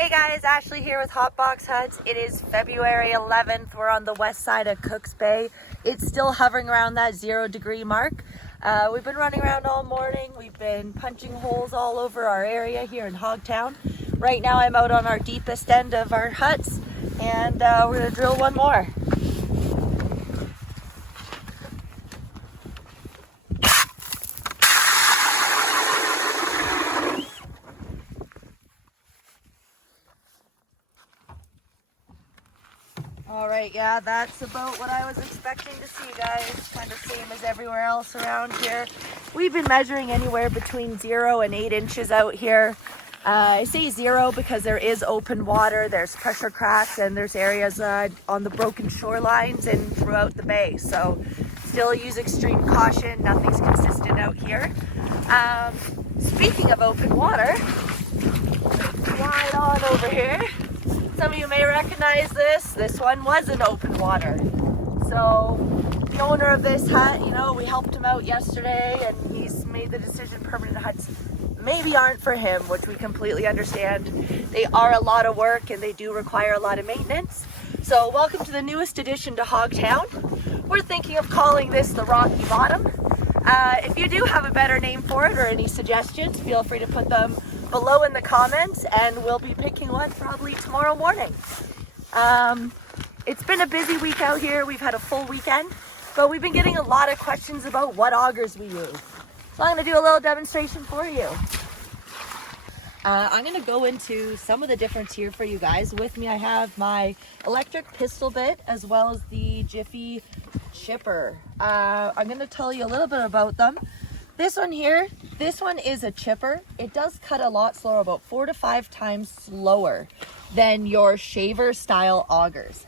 Hey guys, Ashley here with Hot Box Huts. It is February 11th. We're on the west side of Cooks Bay. It's still hovering around that 0-degree mark. We've been running around all morning. We've been punching holes all over our area here in Hogtown. Right now I'm out on our deepest end of our huts and we're going to drill one more. Alright, yeah, that's about what I was expecting to see, guys. Kind of same as everywhere else around here. We've been measuring anywhere between 0 and 8 inches out here. I say 0 because there is open water, there's pressure cracks, and there's areas on the broken shorelines and throughout the bay. So still use extreme caution. Nothing's consistent out here. Speaking of open water, slide on over here. Some of you may recognize this. This one was in open water. So the owner of this hut, we helped him out yesterday and he's made the decision permanent huts maybe aren't for him, which we completely understand. They are a lot of work and they do require a lot of maintenance. So welcome to the newest addition to Hogtown. We're thinking of calling this the Rocky Bottom. If you do have a better name for it or any suggestions, feel free to put them below in the comments and we'll be picking one probably tomorrow morning. It's been a busy week out here. We've had a full weekend, but we've been getting a lot of questions about what augers we use. So I'm going to do a little demonstration for you. I'm going to go into some of the difference here for you guys. With me I have my electric pistol bit as well as the Jiffy chipper. I'm going to tell you a little bit about them. This one here, this one is a chipper. It does cut a lot slower, about 4 to 5 times slower than your shaver style augers.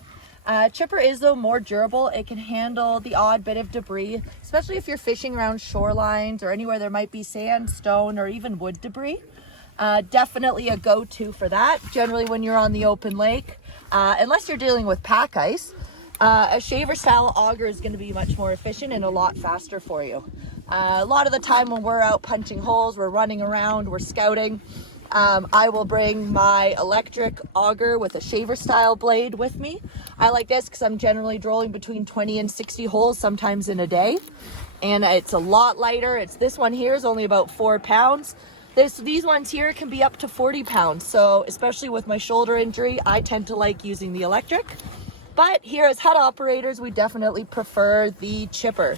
Chipper is though more durable. It can handle the odd bit of debris, especially if you're fishing around shorelines or anywhere there might be sand, stone, or even wood debris. Definitely a go-to for that. Generally when you're on the open lake, unless you're dealing with pack ice, a shaver style auger is going to be much more efficient and a lot faster for you. A lot of the time when we're out punching holes, we're running around, we're scouting, I will bring my electric auger with a shaver style blade with me. I like this because I'm generally drilling between 20 and 60 holes sometimes in a day. And it's a lot lighter. This one here is only about 4 pounds. These ones here can be up to 40 pounds. So especially with my shoulder injury, I tend to like using the electric. But here as hut operators, we definitely prefer the chipper.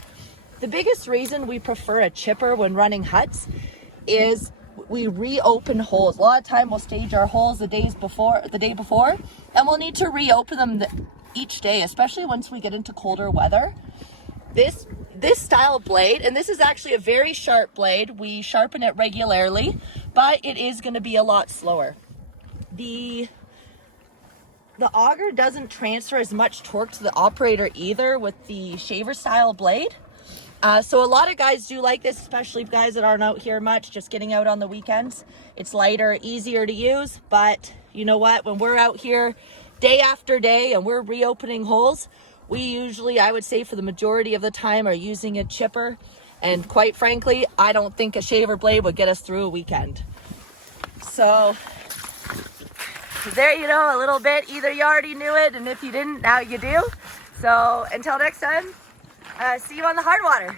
The biggest reason we prefer a chipper when running huts is we reopen holes. A lot of time we'll stage our holes the day before, and we'll need to reopen them each day, especially once we get into colder weather. This style blade, and this is actually a very sharp blade. We sharpen it regularly, but it is going to be a lot slower. The auger doesn't transfer as much torque to the operator either with the shaver style blade. So a lot of guys do like this, especially guys that aren't out here much, just getting out on the weekends. It's lighter, easier to use, but you know what? When we're out here day after day and we're reopening holes, we usually, I would say for the majority of the time, are using a chipper. And quite frankly, I don't think a shaver blade would get us through a weekend. So there you know, a little bit. Either you already knew it, and if you didn't, now you do. So until next time, see you on the hard water.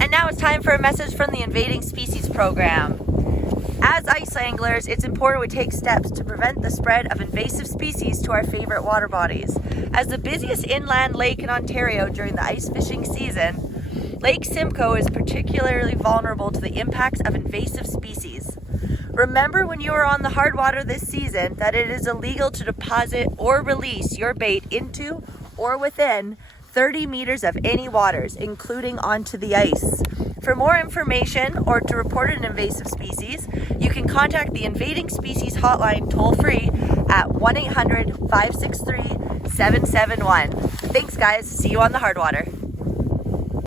And now it's time for a message from the Invading Species Program. As ice anglers, it's important we take steps to prevent the spread of invasive species to our favorite water bodies. As the busiest inland lake in Ontario during the ice fishing season, Lake Simcoe is particularly vulnerable to the impacts of invasive species. Remember when you are on the hard water this season that it is illegal to deposit or release your bait into or within 30 meters of any waters, including onto the ice. For more information or to report an invasive species, you can contact the Invading Species Hotline toll-free at 1-800-563-771. Thanks guys, see you on the hard water.